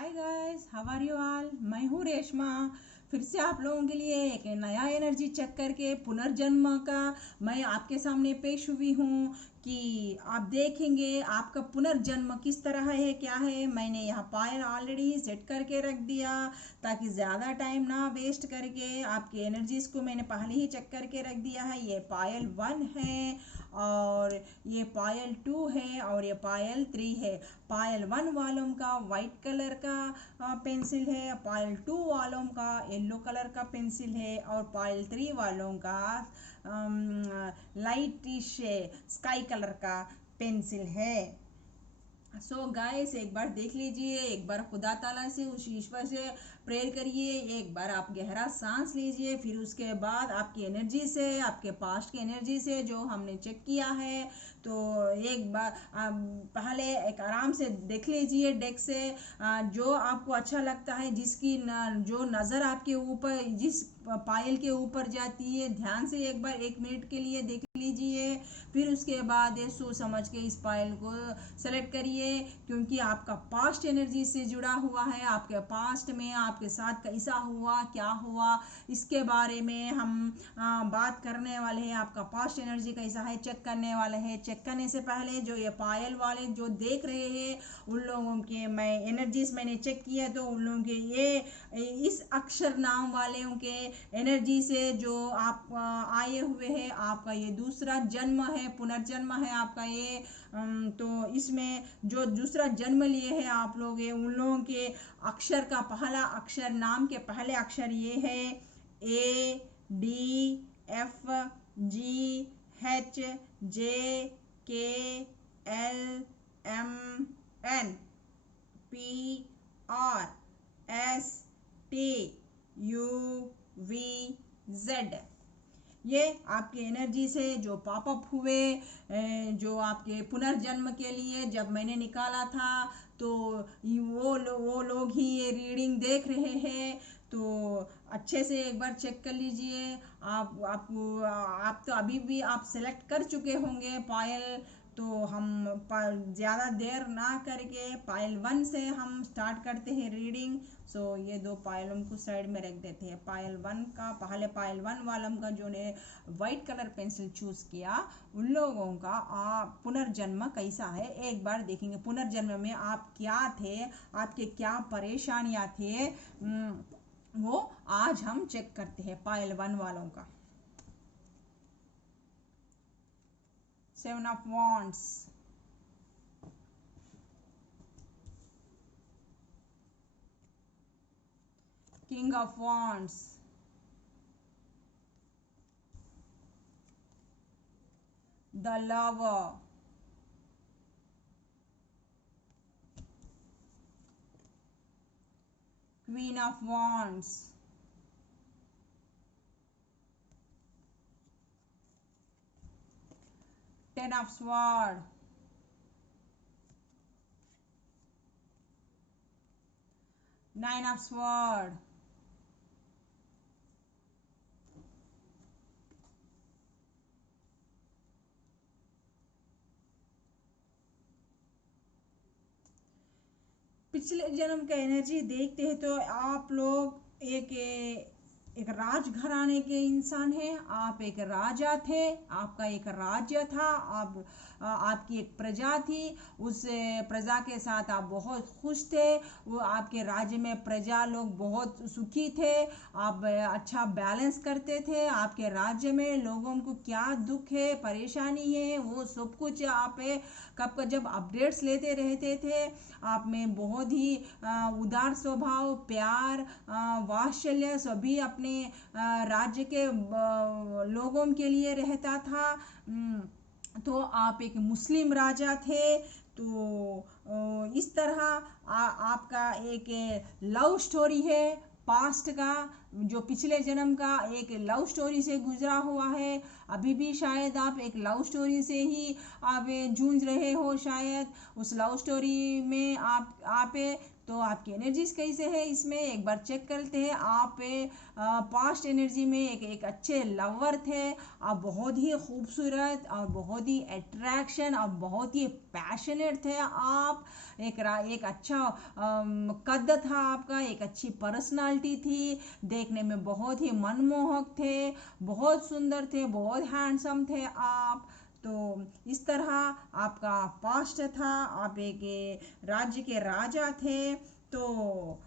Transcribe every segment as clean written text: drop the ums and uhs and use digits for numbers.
Hi guys, how are you all. मैं हूँ रेशमा। फिर से आप लोगों के लिए एक नया एनर्जी चेक करके पुनर्जन्म का मैं आपके सामने पेश हुई हूँ कि आप देखेंगे आपका पुनर्जन्म किस तरह है, क्या है। मैंने यहाँ पायल ऑलरेडी सेट करके रख दिया ताकि ज़्यादा टाइम ना वेस्ट करके आपकी एनर्जीज को मैंने पहले ही चेक करके रख दिया है। ये पायल 1 है और ये पायल 2 है और ये पायल 3 है। पायल 1 वालों का वाइट कलर का पेंसिल है, पायल 2 वालों का येलो कलर का पेंसिल है और पायल 3 वालों का लाइटिश स्काई कलर का पेंसिल है। सो गाइस, एक बार देख लीजिए, एक बार खुदा ताला से, उस ईश्वर से प्रेयर करिए, एक बार आप गहरा सांस लीजिए, फिर उसके बाद आपकी एनर्जी से, आपके पास्ट की एनर्जी से जो हमने चेक किया है, तो एक बार पहले एक आराम से देख लीजिए डेक से जो आपको अच्छा लगता है, जिसकी जो नज़र आपके ऊपर, जिस पायल के ऊपर जाती है, ध्यान से एक बार 1 मिनट के लिए देख लीजिए। फिर उसके बाद ये सोच समझ के इस पायल को सेलेक्ट करिए, क्योंकि आपका पास्ट एनर्जी से जुड़ा हुआ है। आपके पास्ट में आपके साथ कैसा हुआ, क्या हुआ, इसके बारे में हम बात करने वाले हैं। आपका पास्ट एनर्जी कैसा है चेक करने वाले हैं। चेक करने से पहले जो ये पायल वाले जो देख रहे हैं, उन लोगों के मैं एनर्जीज मैंने चेक किया, तो उन लोगों के ये इस अक्षर नाम वाले के एनर्जी से जो आप आए हुए हैं, आपका ये दूसरा जन्म है, पुनर्जन्म है आपका ये। तो इसमें जो दूसरा जन्म लिए हैं आप लोग, ये उन लोगों के अक्षर का पहला अक्षर, नाम के पहले अक्षर ये है ADFGHJKLMNPRSTUVZ। ये आपकी एनर्जी से जो पॉपअप हुए, जो आपके पुनर्जन्म के लिए जब मैंने निकाला था, तो वो लोग ही ये रीडिंग देख रहे हैं। तो अच्छे से एक बार चेक कर लीजिए। आप तो अभी भी आप सेलेक्ट कर चुके होंगे पायल। तो हम ज़्यादा देर ना करके पायल 1 से हम स्टार्ट करते हैं रीडिंग। सो ये 2 पायलों को साइड में रख देते हैं। पायल 1 का पहले पायल 1 वालों का जो ने वाइट कलर पेंसिल चूज किया, उन लोगों का पुनर्जन्म कैसा है एक बार देखेंगे। पुनर्जन्म में आप क्या थे, आपके क्या परेशानियां थे, वो आज हम चेक करते हैं पायल 1 वालों का। 7 of Wands, King of Wands, the Lover, Queen of Wands, Ten of Swords, Nine of Swords, पिछले जन्म का एनर्जी देखते हैं तो आप लोग एक राजघराने के इंसान हैं। आप एक राजा थे, आपका एक राज्य था, आपकी एक प्रजा थी। उस प्रजा के साथ आप बहुत खुश थे। वो आपके राज्य में प्रजा लोग बहुत सुखी थे। आप अच्छा बैलेंस करते थे। आपके राज्य में लोगों को क्या दुख है, परेशानी है, वो सब कुछ आप कब जब अपडेट्स लेते रहते थे। आप में बहुत ही उदार स्वभाव, प्यार, वात्सल्य सभी अपने राज्य के लोगों के लिए रहता था। तो आप एक मुस्लिम राजा थे। तो इस तरह आपका एक लव स्टोरी है पास्ट का, जो पिछले जन्म का एक लव स्टोरी से गुजरा हुआ है। अभी भी शायद आप एक लव स्टोरी से ही आप जूझ रहे हो। शायद उस लव स्टोरी में आप तो आपकी एनर्जीज कैसे है इसमें एक बार चेक करते हैं। आप पास्ट एनर्जी में एक अच्छे लवर थे, आप बहुत ही खूबसूरत और बहुत ही अट्रैक्शन और बहुत ही पैशनेट थे। आप एक अच्छा कद था आपका, एक अच्छी पर्सनालिटी थी, देखने में बहुत ही मनमोहक थे, बहुत सुंदर थे, बहुत हैंडसम थे आप। तो इस तरह आपका पास्ट था, आप एक राज्य के राजा थे। तो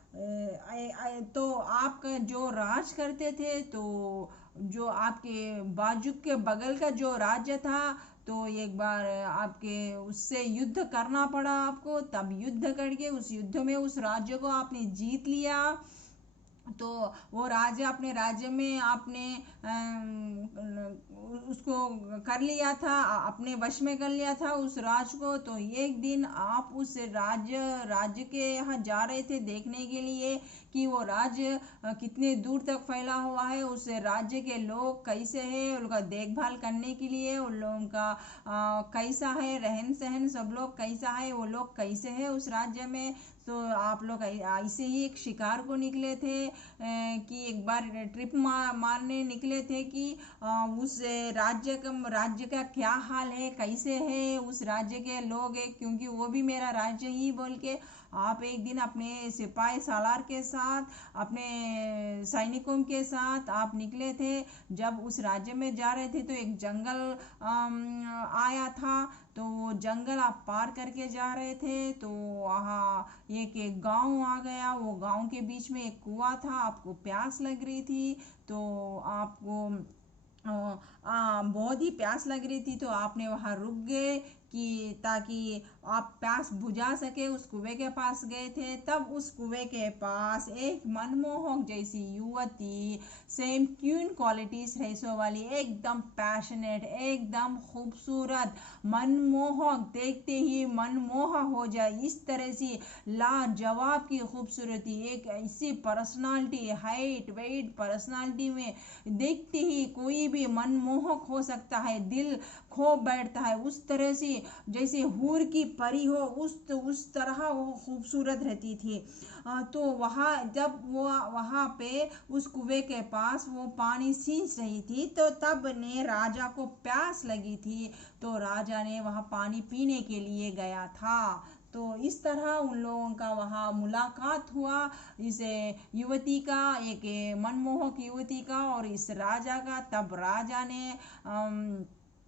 तो आप जो राज करते थे, तो जो आपके बाजू के बगल का जो राज्य था, तो एक बार आपके उससे युद्ध करना पड़ा आपको, तब युद्ध करके उस युद्ध में उस राज्य को आपने जीत लिया। तो वो राजा अपने राज्य में आपने उसको कर लिया था, अपने वश में कर लिया था उस राज को। तो एक दिन आप उस राज्य के यहाँ जा रहे थे देखने के लिए कि वो राज्य कितने दूर तक फैला हुआ है, उस राज्य के लोग कैसे हैं, उनका देखभाल करने के लिए उन लोगों का कैसा है रहन सहन, सब लोग कैसा है, वो लोग कैसे हैं उस राज्य में। तो आप लोग ऐसे ही एक शिकार को निकले थे कि एक बार ट्रिप मारने निकले थे कि उस राज्य का क्या हाल है, कैसे है उस राज्य के लोग हैं, क्योंकि वो भी मेरा राज्य ही बोल के आप एक दिन अपने सिपाही सालार के साथ, अपने सैनिकों के साथ आप निकले थे। जब उस राज्य में जा रहे थे तो एक जंगल आया था। तो वो जंगल आप पार करके जा रहे थे, तो वहाँ एक गांव आ गया। वो गांव के बीच में एक कुआं था, आपको प्यास लग रही थी। तो आपको बहुत ही प्यास लग रही थी, तो आपने वहाँ रुक गए कि ताकि आप प्यास बुझा सके। उस कुएं के पास गए थे, तब उस कुएं के पास एक मनमोहक जैसी युवती, सेम क्यून क्वालिटीज है सो वाली, एकदम पैशनेट, एकदम खूबसूरत, मनमोहक, देखते ही मनमोह हो जाए इस तरह से लाजवाब की खूबसूरती, एक ऐसी पर्सनालिटी, हाइट वेट पर्सनालिटी में देखते ही कोई भी मनमोहक हो सकता है, दिल खो बैठता है। उस तरह से जैसे हूर की परी हो, उस तरह वो खूबसूरत रहती थी। तो जब वो वहाँ पे उस कुएं के पास वो पानी सींच रही थी, तो तब ने राजा को प्यास लगी थी, तो राजा ने वहाँ पानी पीने के लिए गया था। तो इस तरह उन लोगों का वहाँ मुलाकात हुआ, इस युवती का, एक मनमोहक युवती का और इस राजा का। तब राजा ने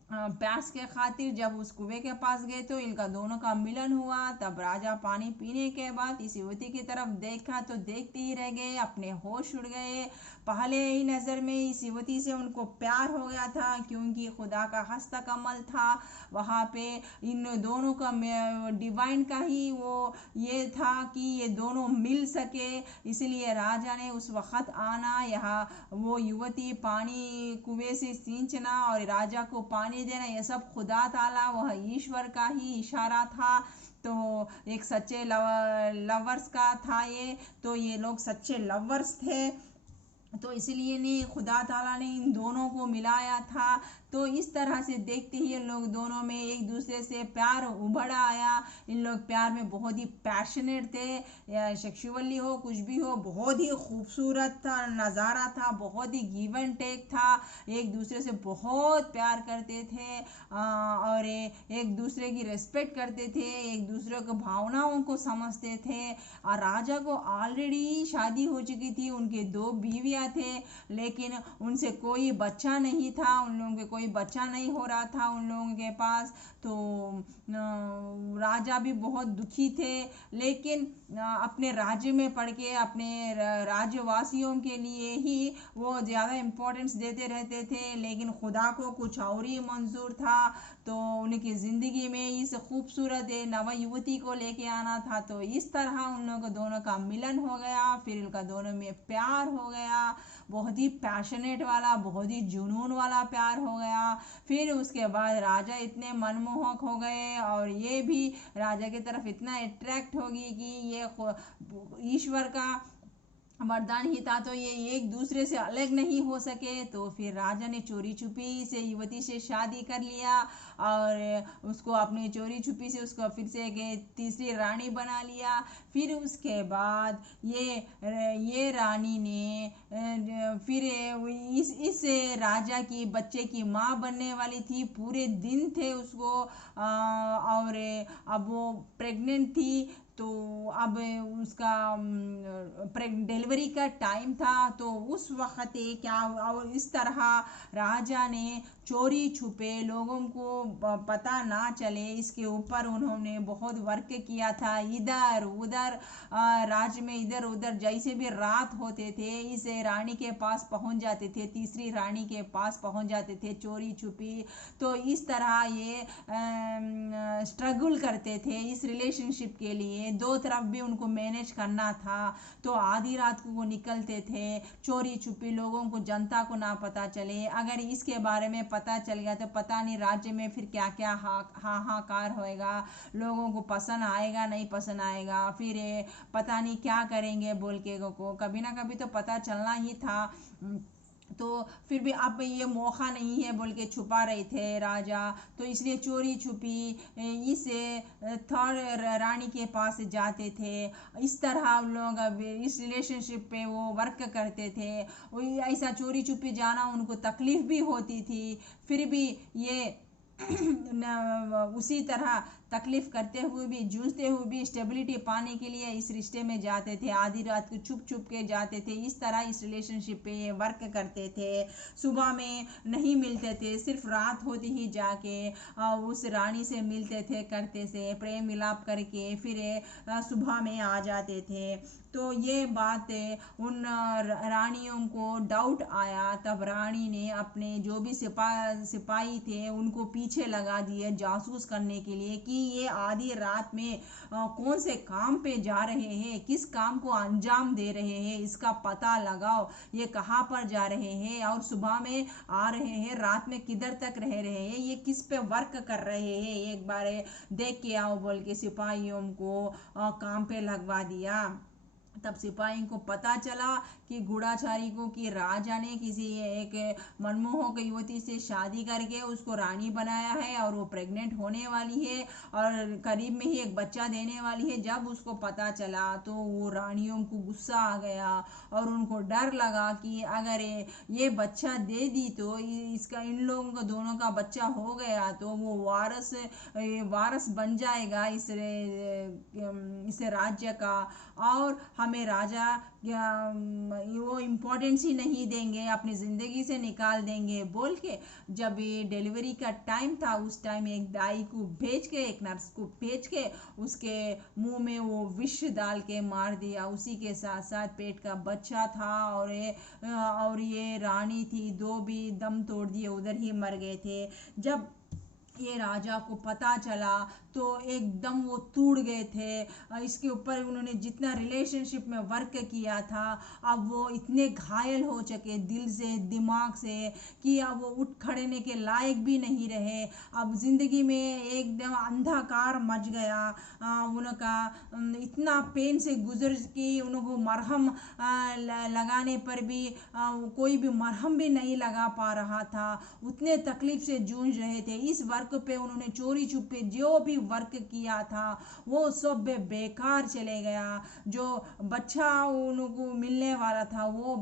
प्यास के खातिर जब उस कुएं के पास गए तो इनका दोनों का मिलन हुआ। तब राजा पानी पीने के बाद इस युवती की तरफ देखा तो देखते ही रह गए, अपने होश उड़ गए। पहले ही नज़र में इस युवती से उनको प्यार हो गया था, क्योंकि खुदा का हस्तकमल था वहाँ पे। इन दोनों का डिवाइन का ही वो ये था कि ये दोनों मिल सके, इसलिए राजा ने उस वक़्त आना, यहाँ वो युवती पानी कुएं से सींचना और राजा को पानी देना, ये सब खुदा ताला, वह ईश्वर का ही इशारा था। तो एक सच्चे लवर्स का था ये, तो ये लोग सच्चे लवर्स थे, तो इसलिए ने खुदा ताला ने इन दोनों को मिलाया था। तो इस तरह से देखते ही इन लोग दोनों में एक दूसरे से प्यार उभर आया। इन लोग प्यार में बहुत ही पैशनेट थे, या सेक्सुअली हो कुछ भी हो, बहुत ही खूबसूरत था नज़ारा था, बहुत ही गिव एंड टेक था, एक दूसरे से बहुत प्यार करते थे और एक दूसरे की रिस्पेक्ट करते थे, एक दूसरे को भावनाओं को समझते थे। और राजा को ऑलरेडी शादी हो चुकी थी, उनके 2 बीवियाँ थे, लेकिन उनसे कोई बच्चा नहीं था, उन लोगों के कोई बच्चा नहीं हो रहा था उन लोगों के पास। तो राजा भी बहुत दुखी थे, लेकिन अपने राज्य में पड़ के अपने राज्यवासियों के लिए ही वो ज़्यादा इम्पोर्टेंस देते रहते थे, लेकिन खुदा को कुछ और ही मंजूर था। तो उनकी ज़िंदगी में इस खूबसूरत नव युवती को लेके आना था। तो इस तरह उन लोगों दोनों का मिलन हो गया, फिर उनका दोनों में प्यार हो गया, बहुत ही पैशनेट वाला, बहुत ही जुनून वाला प्यार हो गया। फिर उसके बाद राजा इतने मनमोहक हो गए और ये भी राजा की तरफ इतना अट्रैक्ट होगी कि ये ईश्वर का वरदान ही था, तो ये एक दूसरे से अलग नहीं हो सके। तो फिर राजा ने चोरी छुपी से युवती से शादी कर लिया और उसको अपनी चोरी छुपी से उसको फिर से एक तीसरी रानी बना लिया। फिर उसके बाद ये रानी ने फिर इस राजा की बच्चे की माँ बनने वाली थी। पूरे दिन थे उसको और अब वो प्रेग्नेंट थी। तो अब उसका डिलीवरी का टाइम था। तो उस वक्त क्या, और इस तरह राजा ने चोरी छुपे लोगों को पता ना चले इसके ऊपर उन्होंने बहुत वर्क किया था। इधर उधर राज्य में इधर उधर जैसे भी रात होते थे इस रानी के पास पहुंच जाते थे, तीसरी रानी के पास पहुंच जाते थे चोरी छुपी। तो इस तरह ये स्ट्रगल करते थे इस रिलेशनशिप के लिए, दो तरफ भी उनको मैनेज करना था। तो आधी रात को वो निकलते थे चोरी छुपी, लोगों को, जनता को ना पता चले। अगर इसके बारे में पता चल गया तो पता नहीं राज्य में फिर क्या क्या हाहाकार होएगा, लोगों को पसंद आएगा नहीं पसंद आएगा, फिर पता नहीं क्या करेंगे बोल के को कभी ना कभी तो पता चलना ही था। तो फिर भी अब ये मौका नहीं है बोल के छुपा रहे थे राजा। तो इसलिए चोरी छुपी इस थर्ड रानी के पास जाते थे। इस तरह उन लोग अब इस रिलेशनशिप पे वो वर्क करते थे। वही ऐसा चोरी छुपी जाना उनको तकलीफ भी होती थी, फिर भी ये उसी तरह तकलीफ करते हुए भी, जूझते हुए भी स्टेबिलिटी पाने के लिए इस रिश्ते में जाते थे। आधी रात को छुप छुप के जाते थे। इस तरह इस रिलेशनशिप पे वर्क करते थे। सुबह में नहीं मिलते थे, सिर्फ रात होती ही जाके उस रानी से मिलते थे, करते थे प्रेम मिलाप करके, फिर सुबह में आ जाते थे। तो ये बात उन रानियों को डाउट आया। तब रानी ने अपने जो भी सिपाही थे उनको पीछे लगा दिए जासूस करने के लिए कि ये आधी रात में कौन से काम पे जा रहे हैं, किस काम को अंजाम दे रहे हैं, इसका पता लगाओ। ये कहाँ पर जा रहे हैं और सुबह में आ रहे हैं, रात में किधर तक रह रहे हैं, ये किस पे वर्क कर रहे हैं, एक बार देख के आओ बोल के सिपाहियों को काम पे लगवा दिया। तब सिपाही को पता चला कि गूढ़ाचारी को कि राजा ने किसी एक मनमोहक युवती से शादी करके उसको रानी बनाया है और वो प्रेग्नेंट होने वाली है और करीब में ही एक बच्चा देने वाली है। जब उसको पता चला तो वो रानियों को गुस्सा आ गया और उनको डर लगा कि अगर ये बच्चा दे दी तो इसका, इन लोगों का दोनों का बच्चा हो गया तो वो वारस बन जाएगा इस राज्य का, और हमें राजा वो इम्पोर्टेंस ही नहीं देंगे, अपनी ज़िंदगी से निकाल देंगे बोल के। जब ये डिलीवरी का टाइम था उस टाइम एक दाई को भेज के, एक नर्स को भेज के उसके मुंह में वो विष डाल के मार दिया। उसी के साथ साथ पेट का बच्चा था और ये रानी थी, दो भी दम तोड़ दिए, उधर ही मर गए थे। जब ये राजा को पता चला तो एकदम वो टूट गए थे। इसके ऊपर उन्होंने जितना रिलेशनशिप में वर्क किया था अब वो इतने घायल हो चुके दिल से दिमाग से कि अब वो उठ खड़ने के लायक भी नहीं रहे। अब ज़िंदगी में एकदम अंधकार मच गया उनका। इतना पेन से गुजर कि उनको मरहम लगाने पर भी कोई भी मरहम भी नहीं लगा पा रहा था, उतने तकलीफ से जूझ रहे थे। इस वर्क पे उन्होंने चोरी छुपे जो भी वर्क किया था वो सब बेकार चले गया। जो बच्चा उनको मिलने वाला था वो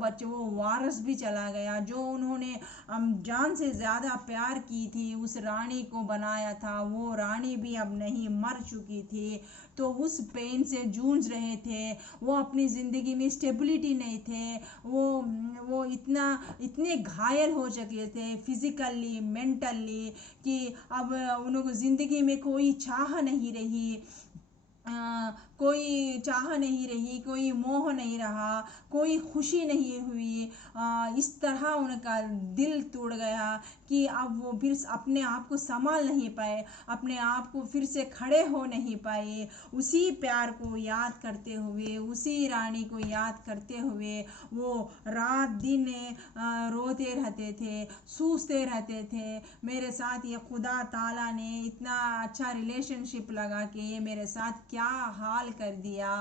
वारस भी चला गया। जो उन्होंने जान से ज़्यादा प्यार की थी, उस रानी को बनाया था, वो रानी भी अब नहीं, मर चुकी थी। तो उस पेन से जूझ रहे थे। वो अपनी ज़िंदगी में स्टेबिलिटी नहीं थे। वो इतने घायल हो चुके थे फिजिकली मेंटली कि अब उनको ज़िंदगी में कोई चाह नहीं रही, कोई चाह नहीं रही, कोई मोह नहीं रहा, कोई खुशी नहीं हुई। इस तरह उनका दिल टूट गया कि अब वो फिर अपने आप को संभाल नहीं पाए, अपने आप को फिर से खड़े हो नहीं पाए। उसी प्यार को याद करते हुए, उसी रानी को याद करते हुए वो रात दिन रोते रहते थे, सूझते रहते थे। मेरे साथ ये खुदा ताला ने इतना अच्छा रिलेशनशिप लगा के ये मेरे साथ क्या हाल कर दिया,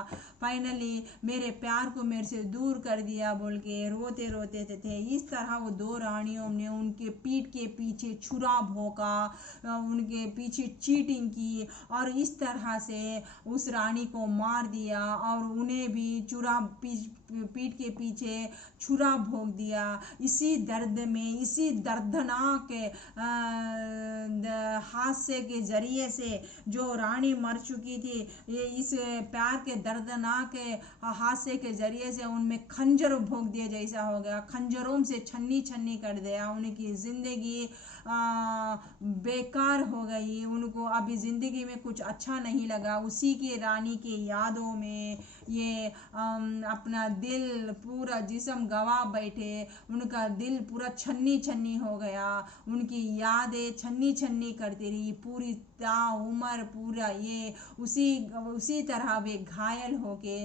फाइनली मेरे प्यार को मेरे से दूर कर दिया बोल के रोते रोते थे। इस तरह वो दो रानियों ने उनके पीठ के पीछे छुरा भोंका, उनके पीछे चीटिंग की और इस तरह से उस रानी को मार दिया और उन्हें भी पीठ के पीछे छुरा भोंक दिया। इसी दर्द में, इसी दर्दनाक हादसे के जरिए से जो रानी मर चुकी थी, ये इस प्यार के दर्दनाक हादसे के जरिए से उनमें खंजर भोंक दिया जैसा हो गया, खंजरों से छन्नी छन्नी कर दिया। उनकी जिंदगी बेकार हो गई, उनको अभी ज़िंदगी में कुछ अच्छा नहीं लगा। उसी की रानी की यादों में ये अपना दिल पूरा जिस्म गवा बैठे, उनका दिल पूरा छन्नी छन्नी हो गया, उनकी यादें छन्नी छन्नी करती रही पूरी उम्र। पूरा ये उसी तरह वे घायल होके,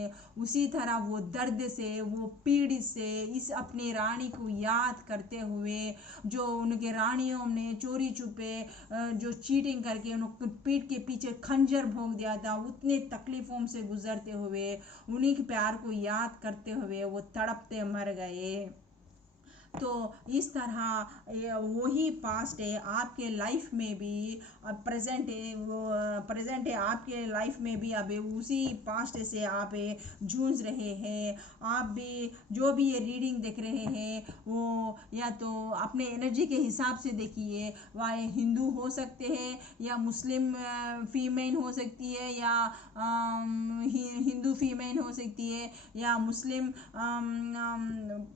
उसी तरह वो दर्द से, वो पीड़ से इस अपनी रानी को याद करते हुए, जो उनके रानियों ने चोरी छुपे जो चीटिंग करके उनको पीठ के पीछे खंजर भोंक दिया था, उतने तकलीफों से गुजरते हुए, उन्हीं के प्यार को याद करते हुए वो तड़पते मर गए। तो इस तरह वही पास्ट है आपके लाइफ में भी, प्रेजेंट है, वो प्रेजेंट है आपके लाइफ में भी। अब उसी पास्ट से आप जूझ रहे हैं। आप भी जो भी ये रीडिंग देख रहे हैं वो या तो अपने एनर्जी के हिसाब से देखिए, वह हिंदू हो सकते हैं या मुस्लिम फीमेल हो सकती है या हिंदू फीमेल हो सकती है या मुस्लिम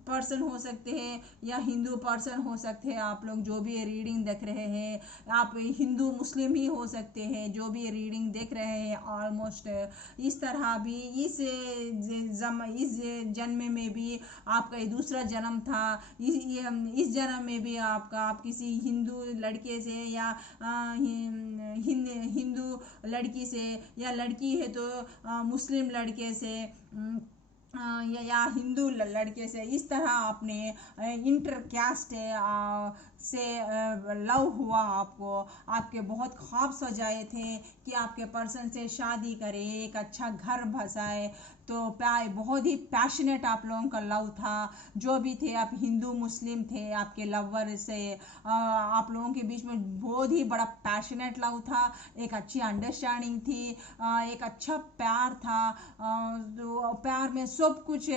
पर्सन हो सकते हैं या हिंदू पर्सन हो सकते हैं। आप लोग जो भी ये रीडिंग देख रहे हैं, आप हिंदू मुस्लिम ही हो सकते हैं जो भी ये रीडिंग देख रहे हैं। ऑलमोस्ट इस तरह भी इस जन्म में भी आपका दूसरा जन्म था, इस जन्म में भी आप किसी हिंदू लड़के से या हिंदू लड़की से, या लड़की है तो मुस्लिम लड़के से या हिंदू लड़के से, इस तरह आपने इंटर कास्ट से लव हुआ। आपको आपके बहुत ख्वाब सजाए थे कि आपके पर्सन से शादी करे, एक अच्छा घर बसाए। तो प्यार बहुत ही पैशनेट आप लोगों का लव था। जो भी थे आप हिंदू मुस्लिम थे, आपके लवर से आप लोगों के बीच में बहुत ही बड़ा पैशनेट लव था, एक अच्छी अंडरस्टैंडिंग थी, एक अच्छा प्यार था। तो प्यार में सब कुछ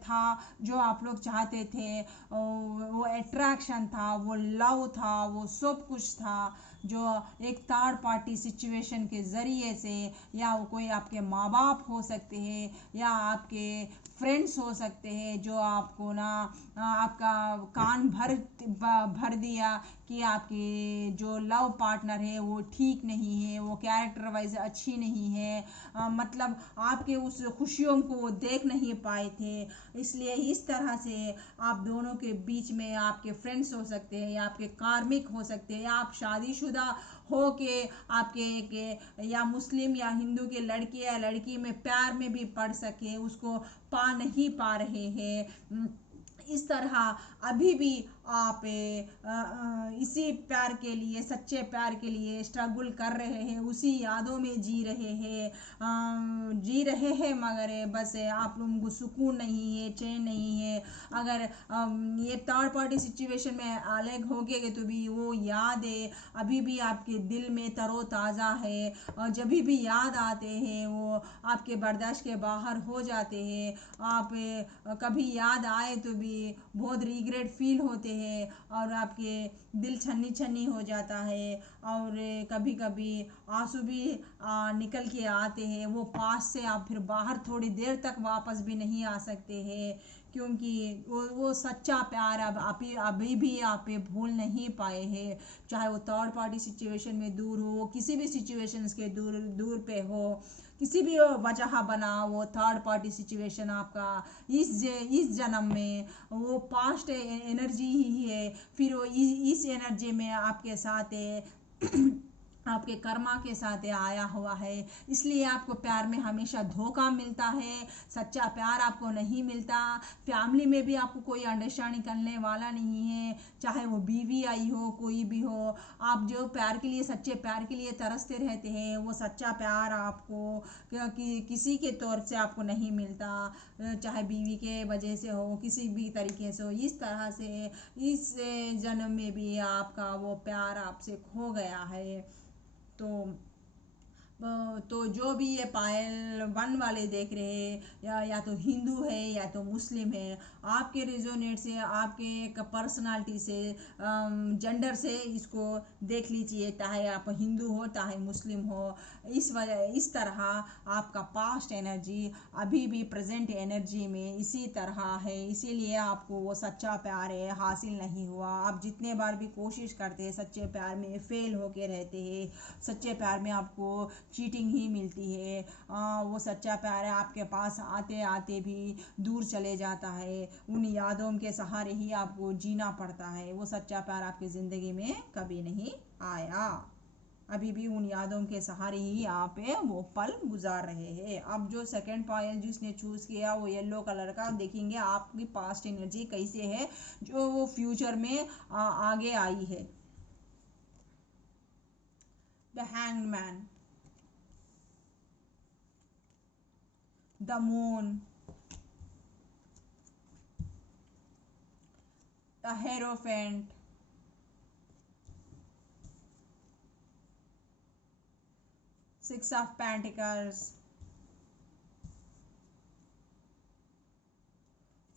था जो आप लोग चाहते थे, वो अट्रैक्शन था, वो लव था, वो सब कुछ था जो एक थर्ड पार्टी सिचुएशन के ज़रिए से, या वो कोई आपके माँ बाप हो सकते हैं या आपके फ्रेंड्स हो सकते हैं जो आपको ना आपका कान भर दिया कि आपकी जो लव पार्टनर है वो ठीक नहीं है, वो कैरेक्टर वाइज अच्छी नहीं है, मतलब आपके उस खुशियों को वो देख नहीं पाए थे। इसलिए इस तरह से आप दोनों के बीच में आपके फ्रेंड्स हो सकते हैं या आपके कार्मिक हो सकते हैं, या आप शादीशुदा हो के आपके के या मुस्लिम या हिंदू के लड़के या लड़की में प्यार में भी पड़ सके, उसको पा नहीं पा रहे हैं। इस तरह अभी भी आप इसी प्यार के लिए, सच्चे प्यार के लिए स्ट्रगल कर रहे हैं, उसी यादों में जी रहे हैं मगर बस आप लोगों को सुकून नहीं है, चैन नहीं है। अगर ये थर्ड पार्टी सिचुएशन में अलग हो गए तो भी वो याद है अभी भी आपके दिल में तरोताज़ा है, और जब भी याद आते हैं वो आपके बर्दाश्त के बाहर हो जाते हैं। आप कभी याद आए तो भी बहुत रिग्रेट फील होते हैं और आपके दिल छन्नी छन्नी हो जाता है, और कभी कभी आंसू भी निकल के आते हैं। वो पास से आप फिर बाहर थोड़ी देर तक वापस भी नहीं आ सकते हैं, क्योंकि वो सच्चा प्यार अभी भी आप भूल नहीं पाए हैं। चाहे वो थर्ड पार्टी सिचुएशन में दूर हो, किसी भी सिचुएशंस के दूर पे हो, किसी भी वजह बना वो थर्ड पार्टी सिचुएशन आपका इस जन्म में वो पास्ट एनर्जी ही है, फिर वो इस एनर्जी में आपके साथ है। आपके कर्मा के साथ ये आया हुआ है, इसलिए आपको प्यार में हमेशा धोखा मिलता है, सच्चा प्यार आपको नहीं मिलता। फैमिली में भी आपको कोई अंडरस्टैंडिंग करने वाला नहीं है, चाहे वो बीवी आई हो, कोई भी हो। आप जो प्यार के लिए, सच्चे प्यार के लिए तरसते रहते हैं, वो सच्चा प्यार आपको किसी के तौर से आपको नहीं मिलता, चाहे बीवी के वजह से हो, किसी भी तरीके से हो। इस तरह से इस जन्म में भी आपका वो प्यार आपसे खो गया है। तो तो जो भी ये पायल वन वाले देख रहे हैं, या तो हिंदू है या तो मुस्लिम है, आपके रिजोनेट से, आपके एक पर्सनालिटी से, जेंडर से इसको देख लीजिए, चाहे आप हिंदू हो चाहे मुस्लिम हो। इस तरह आपका पास्ट एनर्जी अभी भी प्रेजेंट एनर्जी में इसी तरह है, इसीलिए आपको वो सच्चा प्यार है हासिल नहीं हुआ। आप जितने बार भी कोशिश करते हैं सच्चे प्यार में, फेल होके रहते हैं। सच्चे प्यार में आपको चीटिंग ही मिलती है। वो सच्चा प्यार है आपके पास आते आते भी दूर चले जाता है, उन यादों के सहारे ही आपको जीना पड़ता है। वो सच्चा प्यार आपकी ज़िंदगी में कभी नहीं आया, अभी भी उन यादों के सहारे ही आप वो पल गुजार रहे हैं। अब जो सेकंड पॉइंट जिसने चूज़ किया वो येलो कलर का, देखेंगे आपकी पास्ट एनर्जी कैसे है जो वो फ्यूचर में आगे आई है। The hanged man, the moon, the Hierophant, Six of Pentacles,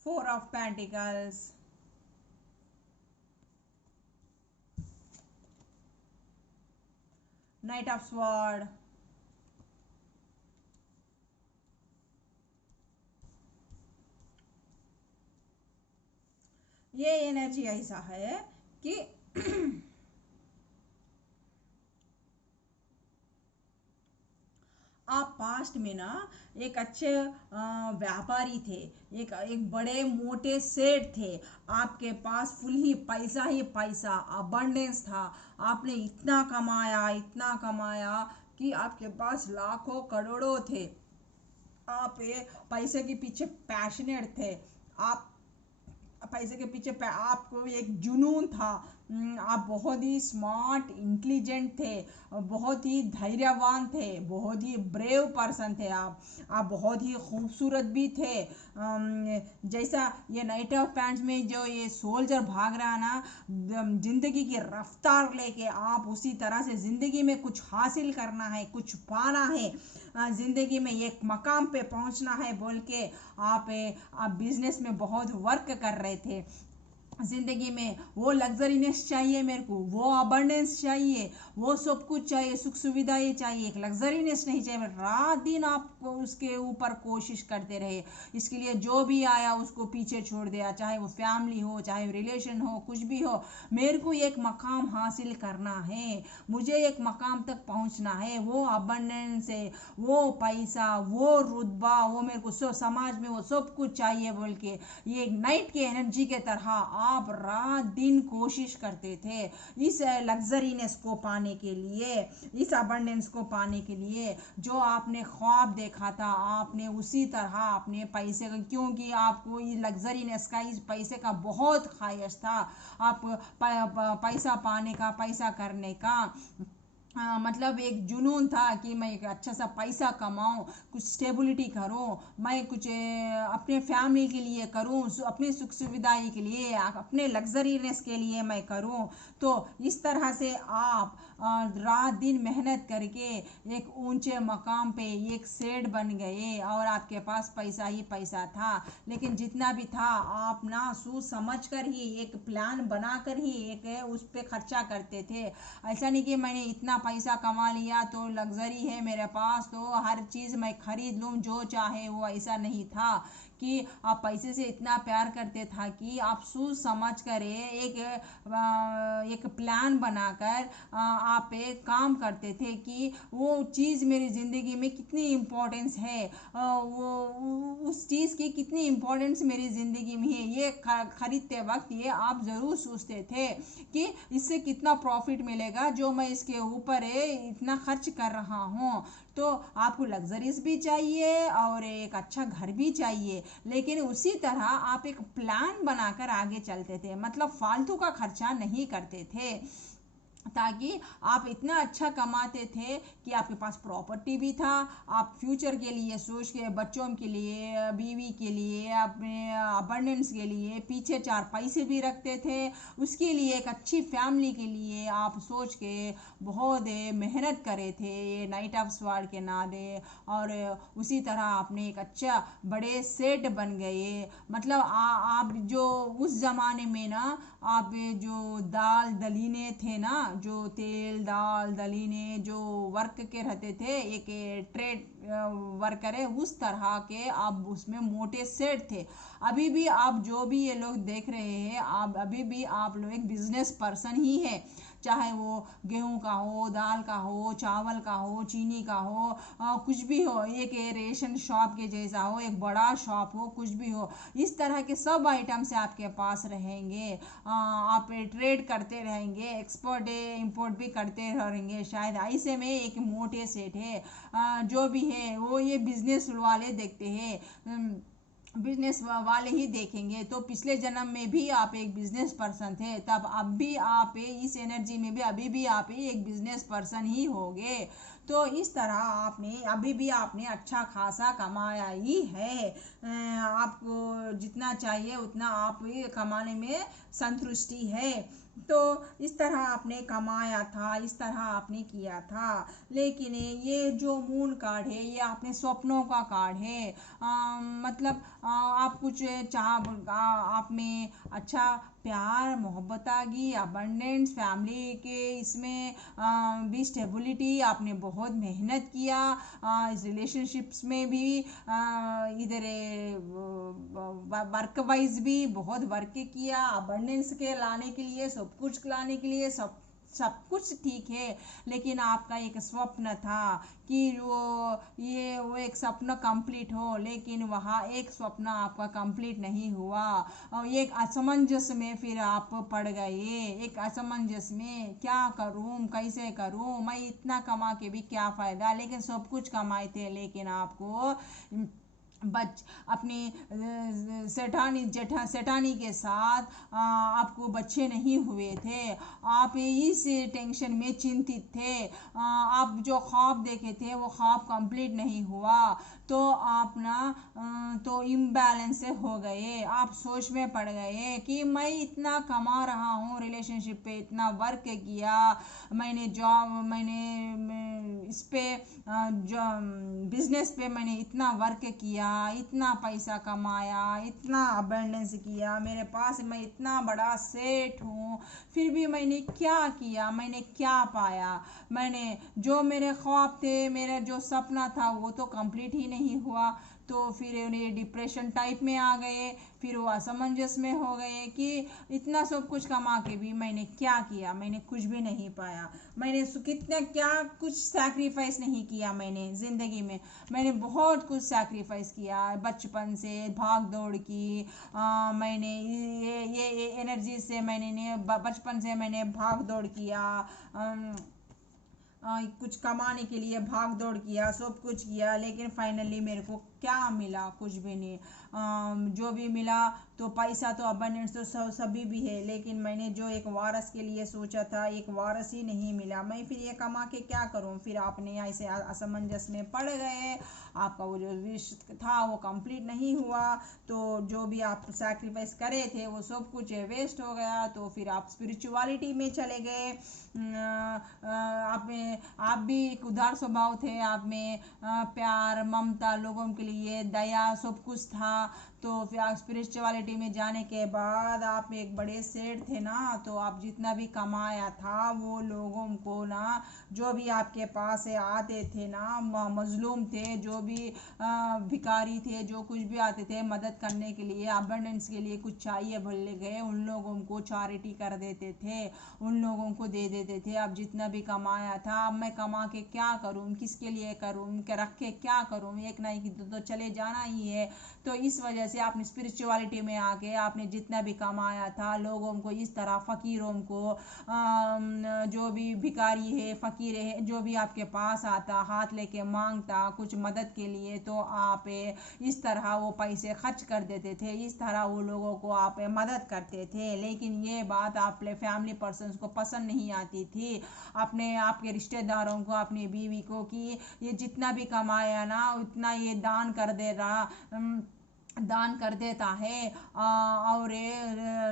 Four of Pentacles, Knight of Swords, ये एनर्जी ऐसा है कि आप पास्ट में ना एक अच्छे व्यापारी थे, एक बड़े मोटे सेठ थे, आपके पास फुल ही पैसा अबंडेंस था। आपने इतना कमाया कि आपके पास लाखों करोड़ों थे। आप पैसे के पीछे पैशनेट थे, आप पैसे के पीछे आपको एक जुनून था। आप बहुत ही स्मार्ट इंटेलिजेंट थे, बहुत ही धैर्यवान थे, बहुत ही ब्रेव पर्सन थे। आप बहुत ही खूबसूरत भी थे। जैसा ये नाइट ऑफ पैंट्स में जो ये सोल्जर भाग रहा है ना, जिंदगी की रफ्तार लेके, आप उसी तरह से जिंदगी में कुछ हासिल करना है, कुछ पाना है, ज़िंदगी में एक मकाम पे पहुंचना है बोल के आप बिजनेस में बहुत वर्क कर रहे थे। ज़िंदगी में वो लग्जरीनेस चाहिए मेरे को, वो अबंडेंस चाहिए, वो सब कुछ चाहिए, सुख सुविधाएं चाहिए, एक लग्जरीनेस नहीं चाहिए। रात दिन आप उसके ऊपर कोशिश करते रहे, इसके लिए जो भी आया उसको पीछे छोड़ दिया, चाहे वो फैमिली हो, चाहे रिलेशन हो, कुछ भी हो। मेरे को एक मकाम हासिल करना है, मुझे एक मकाम तक पहुंचना है, वो अबंडेंस है, वो पैसा, वो रुतबा, वो मेरे को सब समाज में वो सब कुछ चाहिए बोल के, ये नाइट की एनर्जी के तरह आप रात दिन कोशिश करते थे इस लग्जरीनेस को पाने के लिए, इस अबंडेंस को पाने के लिए। जो आपने ख्वाब देखा था, आपने उसी तरह अपने पैसे का, क्योंकि आपको इस लग्जरीनेस का, इस पैसे का बहुत ख्वाहिश था। आप पैसा पाने का, पैसा करने का मतलब एक जुनून था कि मैं एक अच्छा सा पैसा कमाऊं, कुछ स्टेबिलिटी करूं, मैं कुछ अपने फैमिली के लिए करूं, अपनी सुख सुविधाएं के लिए, अपने लग्जरीनेस के लिए मैं करूं। तो इस तरह से आप रात दिन मेहनत करके एक ऊंचे मकाम पे एक सेठ बन गए और आपके पास पैसा ही पैसा था। लेकिन जितना भी था आप ना सोच समझ कर ही, एक प्लान बना कर ही एक उस पर खर्चा करते थे। ऐसा नहीं कि मैंने इतना पैसा कमा लिया तो लग्जरी है मेरे पास तो हर चीज़ मैं खरीद लूँ जो चाहे, वो ऐसा नहीं था। कि आप पैसे से इतना प्यार करते था कि आप सोच समझ कर एक प्लान बनाकर आप एक काम करते थे कि वो चीज़ मेरी ज़िंदगी में कितनी इम्पोर्टेंस है, उस चीज़ की कितनी इम्पोर्टेंस मेरी ज़िंदगी में है, ये खरीदते वक्त ये आप ज़रूर सोचते थे कि इससे कितना प्रॉफिट मिलेगा जो मैं इसके ऊपर इतना खर्च कर रहा हूँ। तो आपको लग्जरीज भी चाहिए और एक अच्छा घर भी चाहिए, लेकिन उसी तरह आप एक प्लान बनाकर आगे चलते थे, मतलब फालतू का खर्चा नहीं करते थे, ताकि आप इतना अच्छा कमाते थे कि आपके पास प्रॉपर्टी भी था। आप फ्यूचर के लिए सोच के, बच्चों के लिए, बीवी के लिए, अपने अबंडेंस के लिए पीछे 4 पैसे भी रखते थे। उसके लिए एक अच्छी फैमिली के लिए आप सोच के बहुत मेहनत करे थे, ये नाइट ऑफ स्वाड के नादे। और उसी तरह आपने एक अच्छा बड़े सेठ बन गए। मतलब आप जो उस ज़माने में ना, आप जो दाल दलीने थे ना, जो तेल दाल दलीने जो वर्क के रहते थे, एक ट्रेड वर्कर है, उस तरह के आप उसमें मोटे सेठ थे। अभी भी आप जो भी ये लोग देख रहे हैं, आप अभी भी आप लोग एक बिजनेस पर्सन ही है, चाहे वो गेहूं का हो, दाल का हो, चावल का हो, चीनी का हो, कुछ भी हो, एक रेशन शॉप के जैसा हो, एक बड़ा शॉप हो, कुछ भी हो, इस तरह के सब आइटम्स आपके पास रहेंगे। आप ट्रेड करते रहेंगे, एक्सपोर्ट इंपोर्ट भी करते रहेंगे शायद। ऐसे में एक मोटे सेठ है, जो भी है वो ये बिजनेस वाले देखते हैं, बिजनेस वाले ही देखेंगे। तो पिछले जन्म में भी आप एक बिजनेस पर्सन थे, तब अब भी आप इस एनर्जी में भी अभी भी आप एक बिजनेस पर्सन ही होगे। तो इस तरह आपने अभी भी आपने अच्छा खासा कमाया ही है। आपको जितना चाहिए उतना आप कमाने में संतुष्टि है। तो इस तरह आपने कमाया था, इस तरह आपने किया था। लेकिन ये जो मून कार्ड है, ये आपने स्वप्नों का कार्ड है। मतलब आप कुछ आप में अच्छा प्यार मोहब्बत आ गई, अबंडेंस फैमिली के इसमें भी स्टेबिलिटी, आपने बहुत मेहनत किया, इस रिलेशनशिप्स में भी इधर वर्क वाइज भी बहुत वर्क किया, अबंडेंस के लाने के लिए, सब कुछ लाने के लिए, सब कुछ ठीक है। लेकिन आपका एक स्वप्न था कि वो एक स्वप्न कंप्लीट हो, लेकिन वहाँ एक स्वप्न आपका कंप्लीट नहीं हुआ। और एक असमंजस में फिर आप पड़ गए, एक असमंजस में क्या करूँ, कैसे करूँ, मैं इतना कमा के भी क्या फ़ायदा। लेकिन सब कुछ कमाए थे, लेकिन आपको अपनी सेठानी के साथ आपको बच्चे नहीं हुए थे। आप इस टेंशन में चिंतित थे। आप जो ख्वाब देखे थे वो ख्वाब कंप्लीट नहीं हुआ, तो आप ना तो इम्बैलेंस से हो गए। आप सोच में पड़ गए कि मैं इतना कमा रहा हूँ, रिलेशनशिप पे इतना वर्क किया, मैंने इस पे जो बिजनेस पे मैंने इतना वर्क किया, इतना पैसा कमाया, इतना अबंडेंस किया, मेरे पास मैं इतना बड़ा सेठ हूँ, फिर भी मैंने क्या किया, मैंने क्या पाया। मैंने जो मेरे ख्वाब थे, मेरा जो सपना था, वो तो कंप्लीट ही नहीं हुआ। तो फिर उन्हें डिप्रेशन टाइप में आ गए, फिर वो असमंजस में हो गए कि इतना सब कुछ कमा के भी मैंने क्या किया, मैंने कुछ भी नहीं पाया। मैंने कितना क्या कुछ सैक्रिफाइस नहीं किया मैंने ज़िंदगी में। मैंने बहुत कुछ सैक्रिफाइस किया, बचपन से भाग दौड़ की। मैंने ये एनर्जी से मैंने बचपन से मैंने भाग दौड़ किया, कुछ कमाने के लिए भाग दौड़ किया, सब कुछ किया, लेकिन फाइनली मेरे को क्या मिला, कुछ भी नहीं। जो भी मिला तो पैसा तो अबंडेंस तो सभी भी है, लेकिन मैंने जो एक वारस के लिए सोचा था, एक वारस ही नहीं मिला। मैं फिर ये कमा के क्या करूं। फिर आपने ऐसे असमंजस में पड़ गए, आपका वो जो विश था वो कंप्लीट नहीं हुआ, तो जो भी आप सैक्रिफाइस करे थे वो सब कुछ वेस्ट हो गया। तो फिर आप स्पिरिचुअलिटी में चले गए। आप भी एक उदार स्वभाव थे, आप में प्यार ममता, लोगों के लिए दया सब कुछ था। तो फिर स्पिरिचुअलिटी में जाने के बाद आप एक बड़े सेठ थे ना, तो आप जितना भी कमाया था वो लोगों को ना, जो भी आपके पास से आते थे ना, मजलूम थे, जो भी भिखारी थे, जो कुछ भी आते थे मदद करने के लिए, अबंडेंस के लिए कुछ चाहिए बोलने गए, उन लोगों को चैरिटी कर देते थे, उन लोगों को दे देते थे। अब जितना भी कमाया था, अब मैं कमा के क्या करूं, किसके लिए करूं, रख के क्या करूं, एक ना एक तो चले जाना ही है। तो इस वजह से आपने स्पिरिचुअलिटी में आके आपने जितना भी कमाया था लोगों को इस तरह, फकीरों को, जो भी भिखारी है, फकीर है, जो भी आपके पास आता हाथ लेके मांगता कुछ मदद के लिए, तो आप इस तरह वो पैसे खर्च कर देते थे, इस तरह वो लोगों को आप मदद करते थे। लेकिन ये बात आप फैमिली पर्सन्स को पसंद नहीं आती थी, अपने आपके रिश्तेदारों को, अपनी बीवी को, कि ये जितना भी कमाया ना उतना ये दान कर देता है, और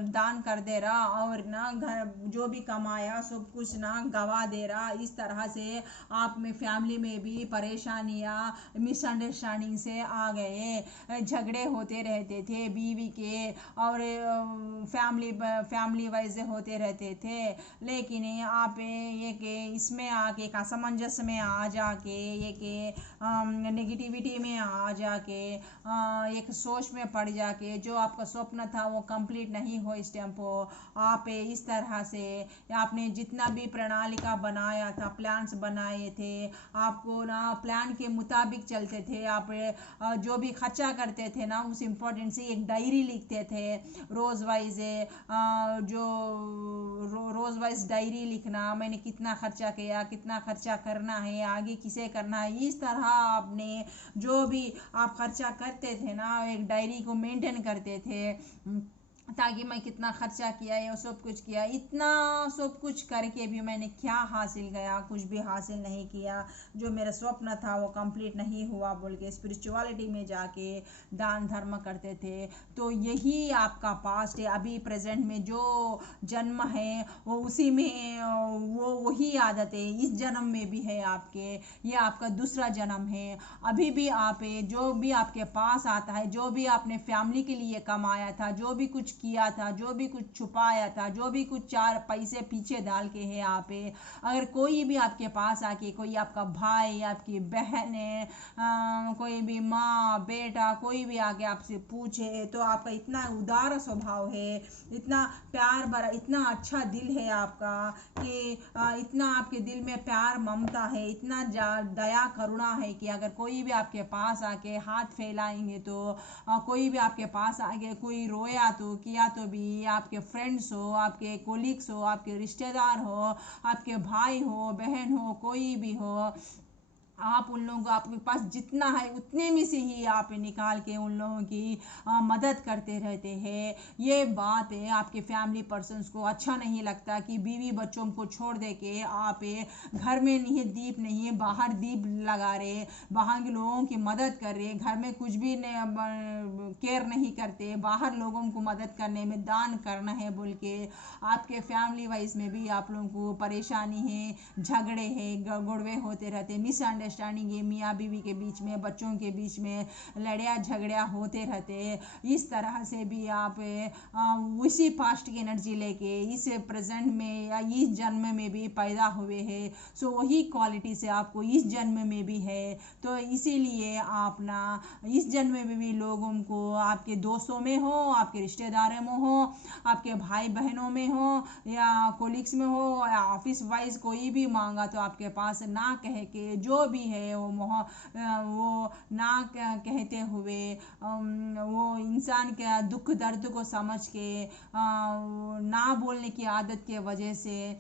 दान कर दे रहा, और ना घर जो भी कमाया सब कुछ ना गवा दे रहा। इस तरह से आप में फैमिली में भी परेशानियाँ, मिसअंडरस्टैंडिंग से आ गए, झगड़े होते रहते थे बीवी के, और फैमिली वाइज होते रहते थे। लेकिन आप एक इसमें आके, एक असमंजस में आ जाके, एक नेगेटिविटी में आ जाके, एक सोच में पड़ जाके, जो आपका स्वप्न था वो कंप्लीट नहीं हो इस टाइम पर, आप इस तरह से आपने जितना भी प्रणालिका बनाया था, प्लान्स बनाए थे, आपको ना प्लान के मुताबिक चलते थे। आप जो भी खर्चा करते थे ना, उस इम्पोर्टेंट से एक डायरी लिखते थे रोज़ वाइज, जो रोज़ वाइज डायरी लिखना, मैंने कितना खर्चा किया, कितना खर्चा करना है, आगे किसे करना है, इस तरह आपने जो भी आप खर्चा करते थे ना एक डायरी को मेंटेन करते थे, ताकि मैं कितना खर्चा किया है, सब कुछ किया। इतना सब कुछ करके भी मैंने क्या हासिल किया, कुछ भी हासिल नहीं किया। जो मेरा स्वप्न था वो कंप्लीट नहीं हुआ बोल के स्पिरिचुअलिटी में जाके दान धर्म करते थे। तो यही आपका पास्ट है। अभी प्रेजेंट में जो जन्म है वो उसी में वो वही आदत है, इस जन्म में भी है आपके, ये आपका दूसरा जन्म है। अभी भी आप जो भी आपके पास आता है, जो भी आपने फैमिली के लिए कमाया था, जो भी कुछ किया था, जो भी कुछ छुपाया था, जो भी कुछ चार पैसे पीछे डाल के है आप, अगर कोई भी आपके पास आके, कोई आपका भाई, आपकी बहन है, कोई भी माँ बेटा, कोई भी आके आपसे पूछे, तो आपका इतना उदार स्वभाव है, इतना प्यार भरा, इतना अच्छा दिल है आपका, कि इतना आपके दिल में प्यार ममता है, इतना दया करुणा है, कि अगर कोई भी आपके पास आके हाथ फैलाएंगे तो, कोई भी आपके पास आके कोई रोया तो किया तो भी, आपके फ्रेंड्स हो, आपके कोलीग्स हो, आपके रिश्तेदार हो, आपके भाई हो, बहन हो, कोई भी हो, आप उन लोगों को आपके पास जितना है उतने में से ही आप निकाल के उन लोगों की मदद करते रहते हैं। ये बात है आपके फैमिली पर्सन्स को अच्छा नहीं लगता कि बीवी बच्चों को छोड़ दे के आप घर में नहीं, दीप नहीं है, बाहर दीप लगा रहे, बाहर के लोगों की मदद कर रहे, घर में कुछ भी केयर नहीं करते, बाहर लोगों को मदद करने में दान करना है बोल के। आपके फैमिली वाइज में भी आप लोगों को परेशानी है, झगड़े है, गड़बड़े होते रहते, मिसअंडरस्टैंडिंग है, मियाँ बीवी के बीच में, बच्चों के बीच में लड़िया झगड़िया होते रहते। इस तरह से भी आप उसी पास्ट की एनर्जी लेके इस प्रेजेंट में या इस जन्म में भी पैदा हुए हैं। सो वही क्वालिटी से आपको इस जन्म में भी है। तो इसीलिए आप ना इस जन्म में भी लोगों को, आपके दोस्तों में हो, आपके रिश्तेदारों में हो, आपके भाई बहनों में हो, या कोलिग्स में हो, या ऑफिस वाइज कोई भी मांगा तो आपके पास ना कह के, जो भी है वो ना कहते हुए, वो इंसान के दुख दर्द को समझ के, ना बोलने की आदत के वजह से,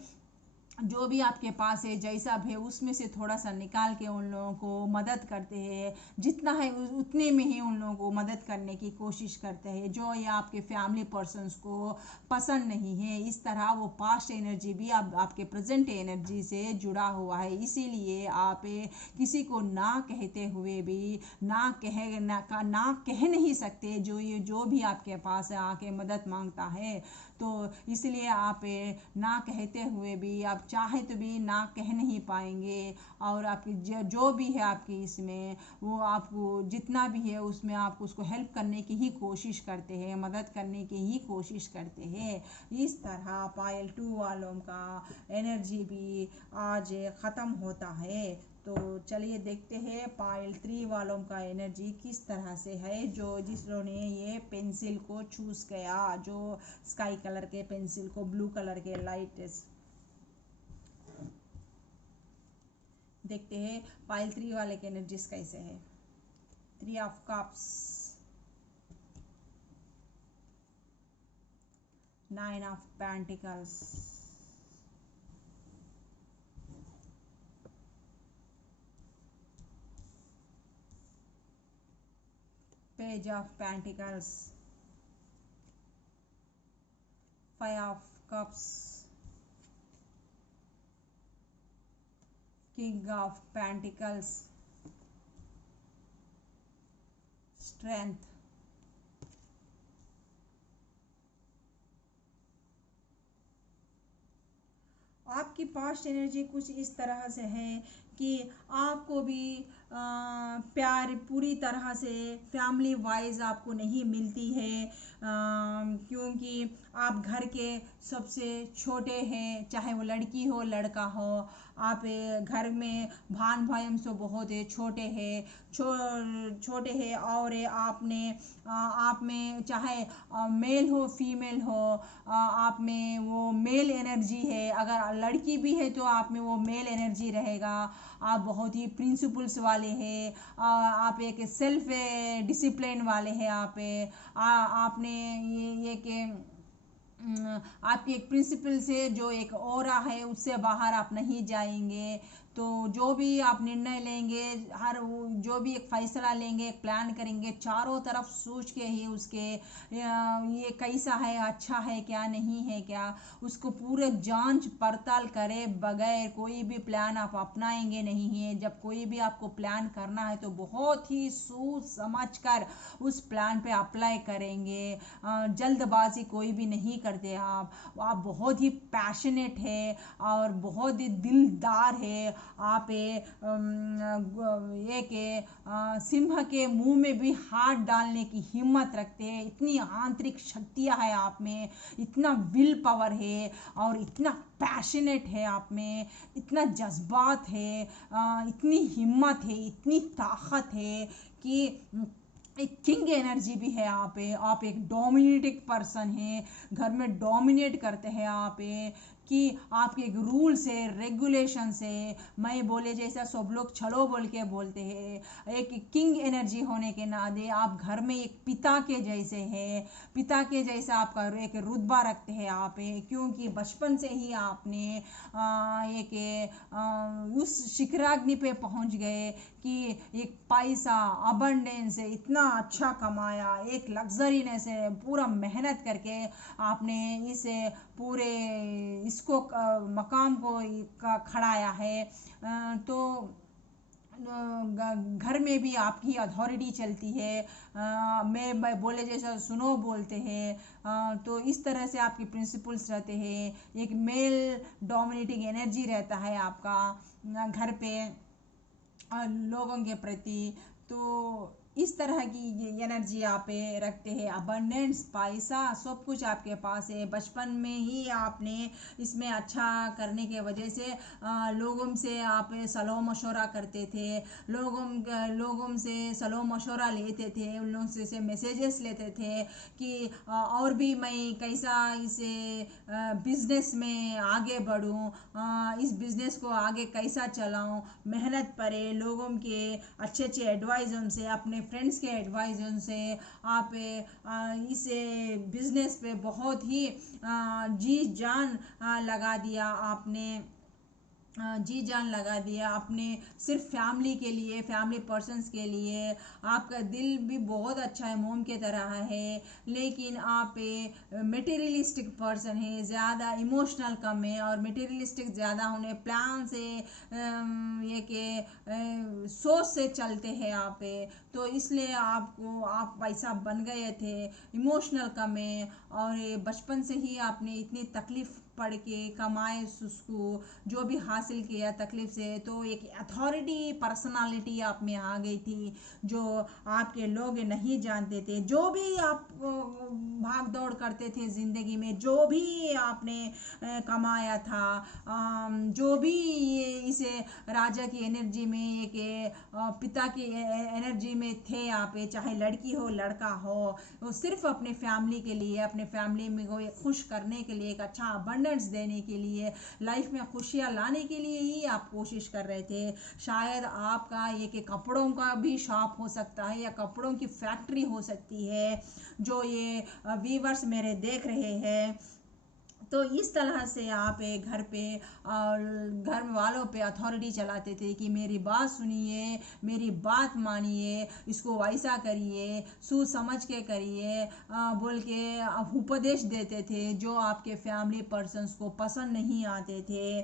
जो भी आपके पास है जैसा भी है उसमें से थोड़ा सा निकाल के उन लोगों को मदद करते हैं। जितना है उतने में ही उन लोगों को मदद करने की कोशिश करते हैं, जो ये आपके फैमिली पर्सन्स को पसंद नहीं है। इस तरह वो पास्ट एनर्जी भी आपके प्रेजेंट एनर्जी से जुड़ा हुआ है। इसीलिए आप किसी को ना कहते हुए भी ना कह नहीं सकते, जो भी आपके पास आके मदद मांगता है। तो इसलिए आप ना कहते हुए भी आप आप चाहे तो भी ना कह नहीं पाएंगे। और आपकी जो भी है आपकी इसमें, वो आपको जितना भी है उसमें आप उसको हेल्प करने की ही कोशिश करते हैं, मदद करने की ही कोशिश करते हैं। इस तरह पायल 2 वालों का एनर्जी भी आज ख़त्म होता है। तो चलिए देखते हैं पायल 3 वालों का एनर्जी किस तरह से है, जो जिन्होंने ये पेंसिल को चूज़ किया, जो स्काई कलर के पेंसिल को ब्लू कलर के लाइट। देखते हैं पायल 3 वाले के एनर्जीज कैसे है। 3 of cups, 9 of pentacles, page of pentacles, 5 of cups, king of pentacles, strength. आपकी पास्ट एनर्जी कुछ इस तरह से है कि आपको भी प्यार पूरी तरह से फैमिली वाइज आपको नहीं मिलती है, क्योंकि आप घर के सबसे छोटे हैं, चाहे वो लड़की हो लड़का हो। आप घर में भान भाई से बहुत छोटे हैं, छोटे हैं। और आप में चाहे मेल हो फीमेल हो, आप में वो मेल एनर्जी है। अगर लड़की भी है तो आप में वो मेल एनर्जी रहेगा। आप बहुत ही प्रिंसिपल्स वाले हैं, आप एक सेल्फ डिसिप्लिन वाले हैं। आपने ये कि आपकी एक प्रिंसिपल से जो एक ऑरा है उससे बाहर आप नहीं जाएंगे। तो जो भी आप निर्णय लेंगे, जो भी एक फैसला लेंगे, एक प्लान करेंगे, चारों तरफ सोच के ही उसके ये कैसा है, अच्छा है क्या, नहीं है क्या, उसको पूरे जांच पड़ताल करे बगैर कोई भी प्लान आप अपनाएंगे नहीं है। जब कोई भी आपको प्लान करना है तो बहुत ही सोच समझ कर उस प्लान पे अप्लाई करेंगे। जल्दबाजी कोई भी नहीं करते। आप बहुत ही पैशनेट है और बहुत ही दिलदार है। आप एक सिंह के मुंह में भी हाथ डालने की हिम्मत रखते हैं। इतनी आंतरिक शक्तियाँ है आप में, इतना विल पावर है और इतना पैशनेट है आप में, इतना जज्बात है, इतनी हिम्मत है, इतनी ताकत है कि एक किंग एनर्जी भी है। आप एक डोमिनेटिंग पर्सन है, घर में डोमिनेट करते हैं आप कि आपके एक रूल से रेगुलेशन से, मैं बोले जैसा सब लोग छलो बोल के बोलते हैं। एक किंग एनर्जी होने के नाते आप घर में एक पिता के जैसे हैं, पिता के जैसा आपका एक रुतबा रखते हैं आप, क्योंकि बचपन से ही आपने उस शिखराग्नि पे पहुंच गए कि एक पैसा अबंडेंस से इतना अच्छा कमाया, एक लग्जरीनेस से पूरा मेहनत करके आपने इस पूरे इसको मकाम को खड़ाया है। तो घर में भी आपकी अथॉरिटी चलती है। मैं बोले जैसा सुनो बोलते हैं। तो इस तरह से आपके प्रिंसिपल्स रहते हैं। एक मेल डोमिनेटिंग एनर्जी रहता है आपका घर पे लोगों के प्रति। तो इस तरह की ये एनर्जी आप रखते हैं। अबंडेंस, पैसा, सब कुछ आपके पास है। बचपन में ही आपने इसमें अच्छा करने के वजह से लोगों से आप सलाह मशवरा करते थे, लोगों से सलाह मशवरा लेते थे, उन लोगों से मैसेजेस लेते थे कि और भी मैं कैसा इस बिजनेस में आगे बढ़ूं, इस बिजनेस को आगे कैसा चलाऊं, मेहनत पड़े। लोगों के अच्छे अच्छे एडवाइजों से, अपने फ्रेंड्स के एडवाइजों से आप इस बिजनेस पे बहुत ही जी जान लगा दिया आपने, जी जान लगा दिया आपने। सिर्फ फैमिली के लिए, फैमिली पर्सन्स के लिए आपका दिल भी बहुत अच्छा है, मोम के तरह है। लेकिन आप मटेरियलिस्टिक पर्सन है, ज़्यादा इमोशनल कम है और मटेरियलिस्टिक ज़्यादा होने, प्लान से ये कि सोच से चलते हैं आप। तो इसलिए आपको आप वैसा बन गए थे, इमोशनल कमे, और ये बचपन से ही आपने इतनी तकलीफ पढ़ के कमाए उसको जो भी हासिल किया तकलीफ से, तो एक अथॉरिटी पर्सनालिटी आप में आ गई थी जो आपके लोग नहीं जानते थे। जो भी आप भाग दौड़ करते थे ज़िंदगी में, जो भी आपने कमाया था, जो भी इसे राजा की एनर्जी में, एक पिता की एनर्जी में थे आप, चाहे लड़की हो लड़का हो, वो सिर्फ अपने फैमिली के लिए, अपने फैमिली में को खुश करने के लिए, एक अच्छा अबंडेंस देने के लिए, लाइफ में खुशियाँ लाने के लिए ही आप कोशिश कर रहे थे। शायद आपका एक कपड़ों का भी शॉप हो सकता है या कपड़ों की फैक्ट्री हो सकती है जो ये व्यूअर्स मेरे देख रहे हैं। तो इस तरह से आप एक घर पे और घर वालों पे अथॉरिटी चलाते थे कि मेरी बात सुनिए, मेरी बात मानिए, इसको वैसा करिए, सोच समझ के करिए, बोल के उपदेश देते थे जो आपके फैमिली पर्सन्स को पसंद नहीं आते थे।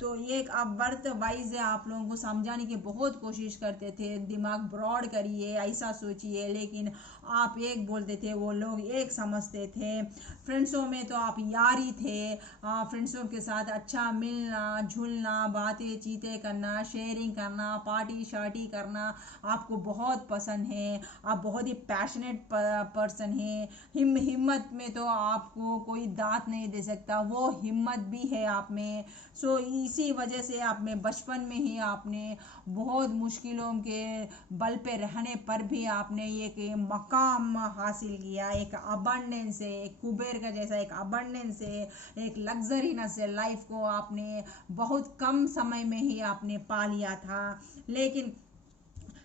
तो एक आप वर्थ वाइज आप लोगों को समझाने की बहुत कोशिश करते थे, दिमाग ब्रॉड करिए, ऐसा सोचिए, लेकिन आप एक बोलते थे, वो लोग एक समझते थे। फ्रेंड्सों में तो आप यारी थे, फ्रेंड्सों के साथ अच्छा मिलना झुलना, बातें चीतें करना, शेयरिंग करना, पार्टी शार्टी करना आपको बहुत पसंद है। आप बहुत ही पैशनेट पर्सन हैं। हिम्मत में तो आपको कोई दांत नहीं दे सकता, वो हिम्मत भी है आप में। सो इसी वजह से आप में बचपन में ही आपने बहुत मुश्किलों के बल पे रहने पर भी आपने एक मकाम हासिल किया, एक अबंडेंस से, एक कुबेर का जैसा एक अबंडेंस से, एक लग्जरीनेस से लाइफ को आपने बहुत कम समय में ही आपने पा लिया था। लेकिन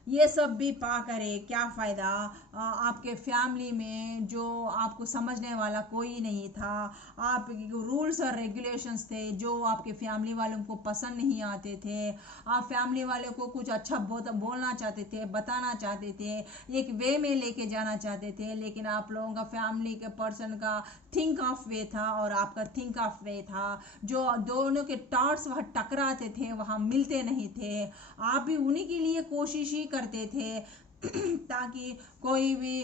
ये सब भी पा करे क्या फ़ायदा, आपके फैमिली में जो आपको समझने वाला कोई नहीं था। आप रूल्स और रेगुलेशंस थे जो आपके फैमिली वालों को पसंद नहीं आते थे। आप फैमिली वालों को कुछ अच्छा बोलना चाहते थे, बताना चाहते थे, एक वे में लेके जाना चाहते थे, लेकिन आप लोगों का फैमिली के पर्सन का थिंक ऑफ वे था और आपका थिंक ऑफ वे था, जो दोनों के टॉट्स वहाँ टकराते थे, वहाँ मिलते नहीं थे। आप भी उन्हीं के लिए कोशिश ही करते थे ताकि कोई भी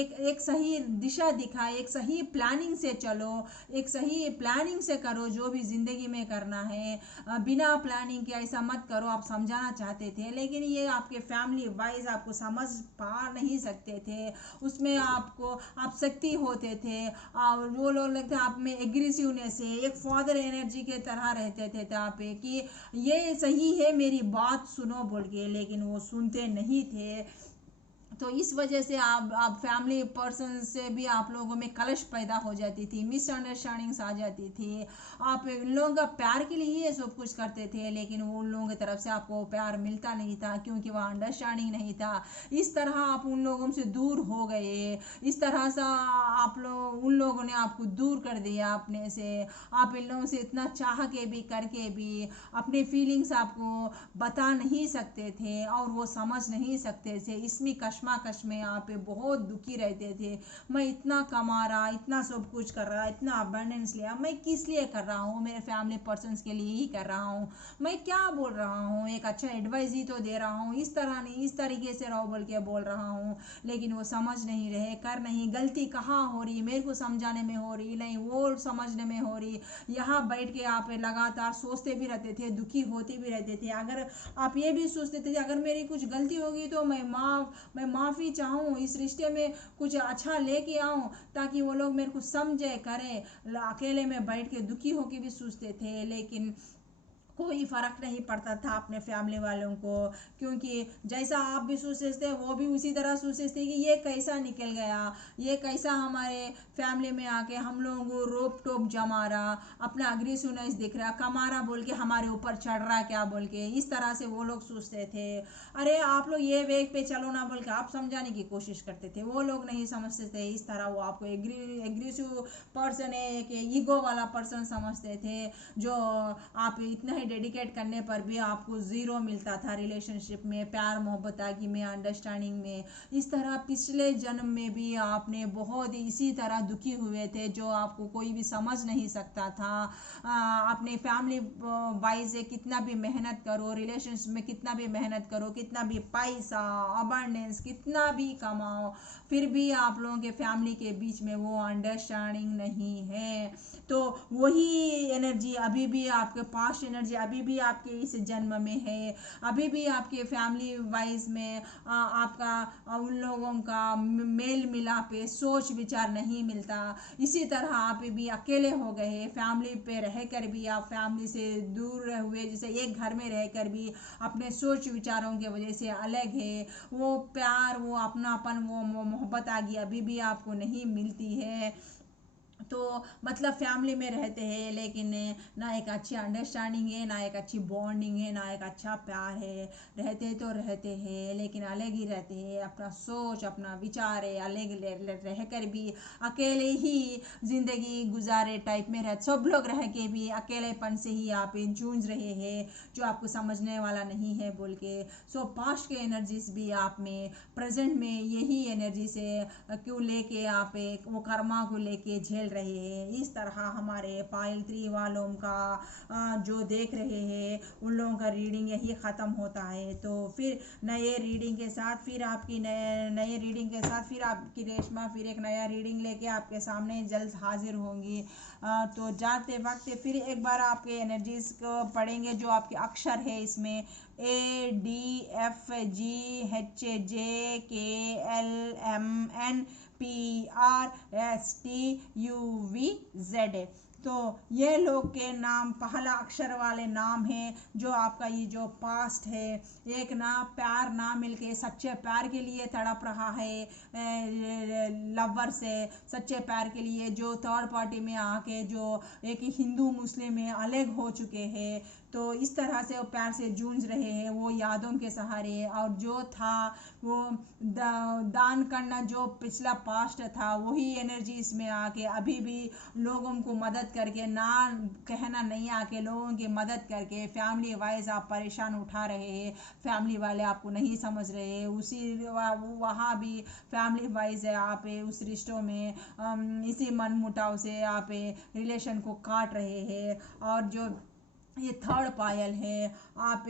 एक सही दिशा दिखाए, एक सही प्लानिंग से चलो, एक सही प्लानिंग से करो जो भी ज़िंदगी में करना है, बिना प्लानिंग के ऐसा मत करो, आप समझाना चाहते थे। लेकिन ये आपके फैमिली वाइज आपको समझ पा नहीं सकते थे, उसमें आपको आप शक्ति होते थे, और वो लोग लगते आप में एग्रेसिवनेस है, एक फादर एनर्जी के तरह रहते थे आप पे कि ये सही है मेरी बात सुनो बोल के, लेकिन वो सुनते नहीं थे। तो इस वजह से आप फैमिली पर्सन से भी आप लोगों में कलश पैदा हो जाती थी, मिसअंडरस्टैंडिंग्स आ जाती थी। आप उन लोगों का प्यार के लिए ये सब कुछ करते थे, लेकिन उन लोगों की तरफ से आपको प्यार मिलता नहीं था क्योंकि वह अंडरस्टैंडिंग नहीं था। इस तरह आप उन लोगों से दूर हो गए, इस तरह से आप लोग उन लोगों ने आपको दूर कर दिया अपने से। आप इन लोगों से इतना चाह के भी करके भी अपने फीलिंग्स आपको बता नहीं सकते थे और वो समझ नहीं सकते थे। इसमें कश्मकश में आप बहुत दुखी रहते थे, मैं इतना कमा रहा, इतना सब कुछ कर रहा, इतना अबंडेंस लिया, मैं किस लिए कर रहा हूँ, मेरे फैमिली पर्सन्स के लिए ही कर रहा हूँ, मैं क्या बोल रहा हूँ, एक अच्छा एडवाइस ही तो दे रहा हूँ, इस तरह नहीं इस तरीके से रहो बोल के बोल रहा हूँ, लेकिन वो समझ नहीं रहे, कर नहीं, गलती कहाँ हो रही, मेरे को समझाने में हो रही नहीं, वो समझने में हो रही। यहाँ बैठ के आप लगातार सोचते भी रहते थे, दुखी होते भी रहते थे। अगर आप ये भी सोचते थे अगर मेरी कुछ गलती होगी तो मैं माफ़ी चाहूँ, इस रिश्ते में कुछ अच्छा लेके आऊँ ताकि वो लोग मेरे को समझे करे। अकेले में बैठ के दुखी होके भी सोचते थे, लेकिन कोई फ़र्क नहीं पड़ता था अपने फैमिली वालों को, क्योंकि जैसा आप भी सोचते थे वो भी उसी तरह सोचते थे कि ये कैसा निकल गया, ये कैसा हमारे फैमिली में आके हम लोगों को रोप टोप जमा रहा, अपना अग्रेसिवनेस दिख रहा, कमा रहा बोल के हमारे ऊपर चढ़ रहा क्या बोल के, इस तरह से वो लोग सोचते थे। अरे आप लोग ये वेग पे चलो ना बोल के आप समझाने की कोशिश करते थे, वो लोग नहीं समझते थे। इस तरह वो आपको एग्रेसिव पर्सन है, एक ईगो वाला पर्सन समझते थे, जो आप इतना ही डेडिकेट करने पर भी आपको ज़ीरो मिलता था रिलेशनशिप में, प्यार मोहब्बत में, अंडरस्टैंडिंग में। इस तरह पिछले जन्म में भी आपने बहुत इसी तरह दुखी हुए थे, जो आपको कोई भी समझ नहीं सकता था। अपने फैमिली वाइज से कितना भी मेहनत करो, रिलेशनशिप में कितना भी मेहनत करो, कितना भी पैसा अबंडेंस कितना भी कमाओ, फिर भी आप लोगों के फैमिली के बीच में वो अंडरस्टैंडिंग नहीं है। तो वही एनर्जी अभी भी आपके पास्ट एनर्जी अभी भी आपके इस जन्म में है। अभी भी आपके फैमिली वाइज में आपका उन लोगों का मेल मिलाप सोच विचार नहीं मिलता। इसी तरह आप भी अकेले हो गए, फैमिली पे रहकर भी आप फैमिली से दूर हुए, जैसे एक घर में रहकर भी अपने सोच विचारों की वजह से अलग है। वो प्यार, वो अपनापन, वो मोहब्बत आगे अभी भी आपको नहीं मिलती है। तो मतलब फैमिली में रहते हैं लेकिन ना एक अच्छी अंडरस्टैंडिंग है, ना एक अच्छी बॉन्डिंग है, ना एक अच्छा प्यार है। रहते तो रहते हैं लेकिन अलग ही रहते हैं, अपना सोच अपना विचार है अलग, रह कर भी अकेले ही ज़िंदगी गुजारे टाइप में रह, सब लोग रह के भी अकेलेपन से ही आप जूझ रहे हैं, जो आपको समझने वाला नहीं है बोल के। सो पास्ट के एनर्जीज भी आप में प्रेजेंट में यही एनर्जी से क्यों लेके आप एक वो कर्मा को लेके झेल रहे हैं। इस तरह हमारे पाइल 3 वालों का जो देख रहे हैं उन लोगों का रीडिंग यही ख़त्म होता है। तो फिर नए रीडिंग के साथ फिर आपकी नए रीडिंग के साथ फिर आपकी रेशमा फिर एक नया रीडिंग लेके आपके सामने जल्द हाजिर होंगी। तो जाते वक्त फिर एक बार आपके एनर्जीज को पढ़ेंगे, जो आपके अक्षर है इसमें ADFGHJKLMNPRSTUVZ। तो ये लोग के नाम पहला अक्षर वाले नाम है, जो आपका ये जो पास्ट है। एक ना प्यार ना मिलके सच्चे प्यार के लिए तड़प रहा है, लवर से सच्चे प्यार के लिए, जो थर्ड पार्टी में आके जो एक हिंदू मुस्लिम में अलग हो चुके हैं। तो इस तरह से वो प्यार से जूझ रहे हैं, वो यादों के सहारे। और जो था वो दान करना, जो पिछला पास्ट था वही एनर्जी इसमें आके अभी भी लोगों को मदद करके, ना कहना नहीं आके लोगों की मदद करके फैमिली वाइज आप परेशान उठा रहे हैं, फैमिली वाले आपको नहीं समझ रहे हैं। उसी वहाँ भी फैमिली वाइज है आप उस रिश्तों में इसी मन मुटाव से आप रिलेशन को काट रहे हैं। और जो ये थर्ड पायल है, आप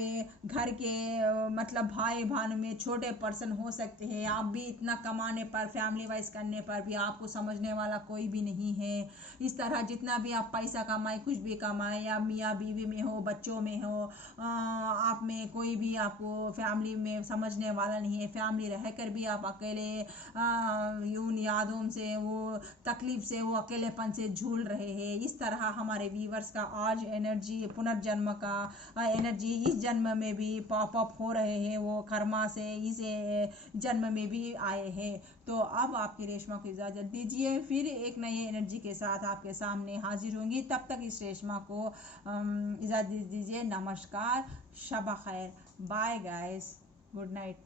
घर के मतलब भाई बहन में छोटे पर्सन हो सकते हैं, आप भी इतना कमाने पर फैमिली वाइज करने पर भी आपको समझने वाला कोई भी नहीं है। इस तरह जितना भी आप पैसा कमाए, कुछ भी कमाए, या मियाँ बीवी में हो, बच्चों में हो, आप में कोई भी आपको फैमिली में समझने वाला नहीं है। फैमिली रहकर भी आप अकेले उन यादों से, वो तकलीफ से, वो अकेलेपन से झूल रहे हैं। इस तरह हमारे व्यूवर्स का आज एनर्जी पुनर्जन्म का एनर्जी इस जन्म में भी पॉप अप हो रहे हैं, वो कर्मा से इस जन्म में भी आए हैं। तो अब आपकी रेशमा को इजाज़त दीजिए, फिर एक नई एनर्जी के साथ आपके सामने हाजिर होंगी। तब तक इस रेशमा को इजाज़त दीजिए। नमस्कार, शब खैर, बाय गाइस, गुड नाइट।